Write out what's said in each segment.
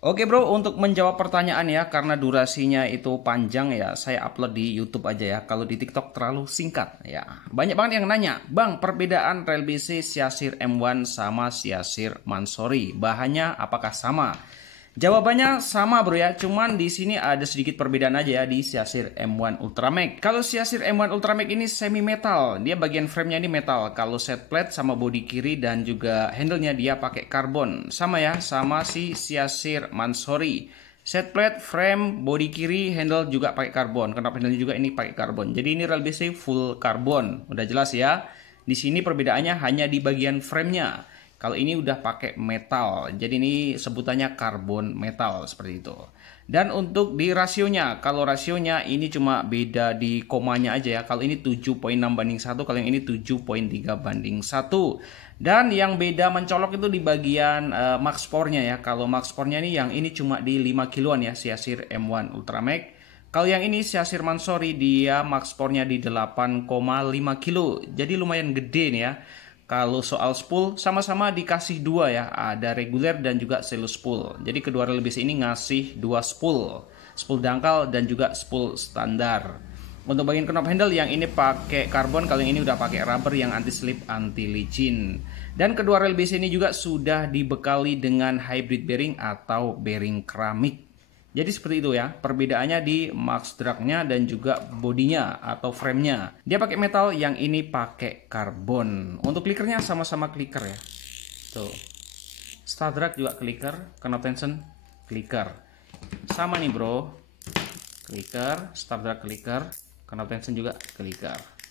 Oke bro, untuk menjawab pertanyaan ya, karena durasinya itu panjang ya, saya upload di YouTube aja ya. Kalau di TikTok terlalu singkat ya. Banyak banget yang nanya, Bang, perbedaan Rail BC Siasir M1 sama Siasir Mansory, bahannya apakah sama? Jawabannya sama bro ya, cuman di sini ada sedikit perbedaan aja ya di Siasir M1 Ultramax. Kalau Siasir M1 Ultramax ini semi metal, dia bagian framenya ini metal. Kalau set plate sama bodi kiri dan juga handle-nya dia pakai karbon. Sama ya, sama si Siasir Mansory. Set plate, frame, bodi kiri, handle juga pakai karbon. Kenapa handle juga ini pakai karbon? Jadi ini Rail BC full karbon. Udah jelas ya. Di sini perbedaannya hanya di bagian framenya. Kalau ini udah pakai metal, jadi ini sebutannya karbon metal seperti itu. Dan untuk di rasionya, kalau rasionya ini cuma beda di komanya aja ya. Kalau ini 7,6:1, kalau yang ini 7,3:1. Dan yang beda mencolok itu di bagian max powernya ya. Kalau max powernya ini yang ini cuma di 5 kiloan ya, Siasir M1 Ultramax. Kalau yang ini Siasir Mansory dia max powernya di 8,5 kilo. Jadi lumayan gede nih ya. Kalau soal spool sama-sama dikasih dua ya, ada reguler dan juga selo spool. Jadi kedua Rail BC ini ngasih dua spool, spool dangkal dan juga spool standar. Untuk bagian knob handle yang ini pakai karbon, kalau yang ini udah pakai rubber yang anti slip, anti licin. Dan kedua Rail BC ini juga sudah dibekali dengan hybrid bearing atau bearing keramik. Jadi seperti itu ya, perbedaannya di max drag-nya dan juga bodinya atau frame-nya. Dia pakai metal, yang ini pakai karbon. Untuk clickernya sama-sama clicker ya. Tuh. Star drag juga clicker, knob tension clicker. Sama nih bro. Clicker, star drag clicker, knob tension juga clicker.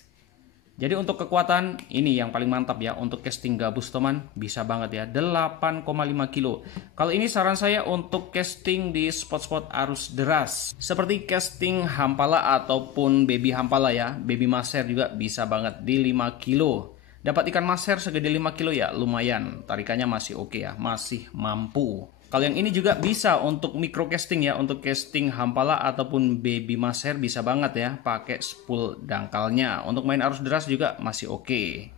Jadi untuk kekuatan ini yang paling mantap ya, untuk casting gabus teman bisa banget ya, 8,5 kilo. Kalau ini saran saya untuk casting di spot-spot arus deras seperti casting Hampala ataupun baby Hampala ya, baby Maser juga bisa banget di 5 kilo. Dapat ikan Maser segede 5 kilo ya lumayan, tarikannya masih oke ya, masih mampu. Kalau yang ini juga bisa untuk micro casting ya, untuk casting Hampala ataupun baby Maser bisa banget ya, pakai spool dangkalnya. Untuk main arus deras juga masih oke.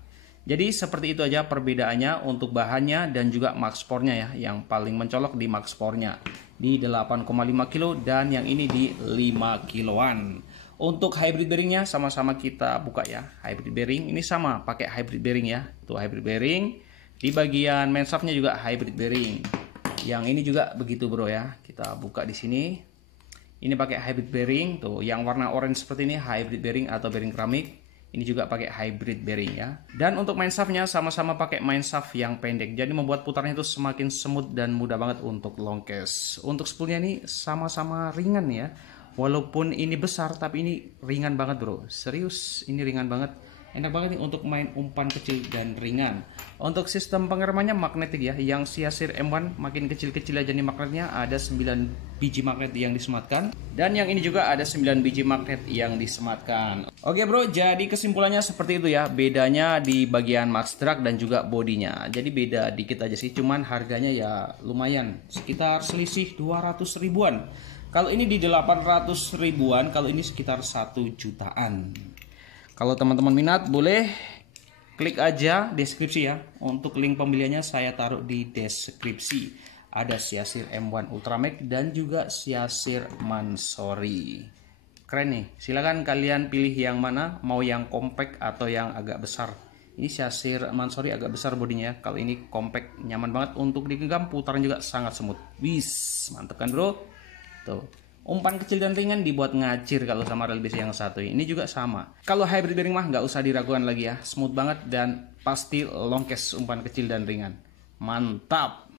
Jadi seperti itu aja perbedaannya untuk bahannya dan juga max powernya ya, yang paling mencolok di max powernya di 8,5 kilo dan yang ini di 5 kiloan. Untuk hybrid bearingnya sama-sama kita buka ya, hybrid bearing ini sama pakai hybrid bearing ya, tuh hybrid bearing. Di bagian main shaftnya juga hybrid bearing. Yang ini juga begitu bro ya. Kita buka di sini. Ini pakai hybrid bearing tuh, yang warna orange seperti ini hybrid bearing atau bearing keramik. Ini juga pakai hybrid bearing ya. Dan untuk main shaftnya sama-sama pakai main shaft yang pendek. Jadi membuat putarnya itu semakin smooth dan mudah banget untuk long cast. Untuk spoolnya ini sama-sama ringan ya. Walaupun ini besar tapi ini ringan banget bro. Serius ini ringan banget. Enak banget nih untuk main umpan kecil dan ringan. Untuk sistem pengeremannya magnetik ya. Yang Siasir M1 makin kecil-kecil aja nih magnetnya. Ada 9 biji magnet yang disematkan. Dan yang ini juga ada 9 biji magnet yang disematkan. Oke bro, jadi kesimpulannya seperti itu ya. Bedanya di bagian max drag dan juga bodinya. Jadi beda dikit aja sih. Cuman harganya ya lumayan. Sekitar selisih 200 ribuan. Kalau ini di 800 ribuan. Kalau ini sekitar 1 jutaan. Kalau teman-teman minat boleh klik aja deskripsi ya. Untuk link pembeliannya saya taruh di deskripsi. Ada Siasir M1 Ultramax dan juga Siasir Mansory. Keren nih. Silahkan kalian pilih yang mana, mau yang compact atau yang agak besar. Ini Siasir Mansory agak besar bodinya. Kalau ini compact, nyaman banget untuk digenggam, putaran juga sangat semut. Wis, mantep kan bro? Tuh. Umpan kecil dan ringan dibuat ngacir kalau sama Rail BC yang satu ini juga sama. Kalau hybrid bearing mah nggak usah diragukan lagi ya, smooth banget dan pasti long cast umpan kecil dan ringan. Mantap.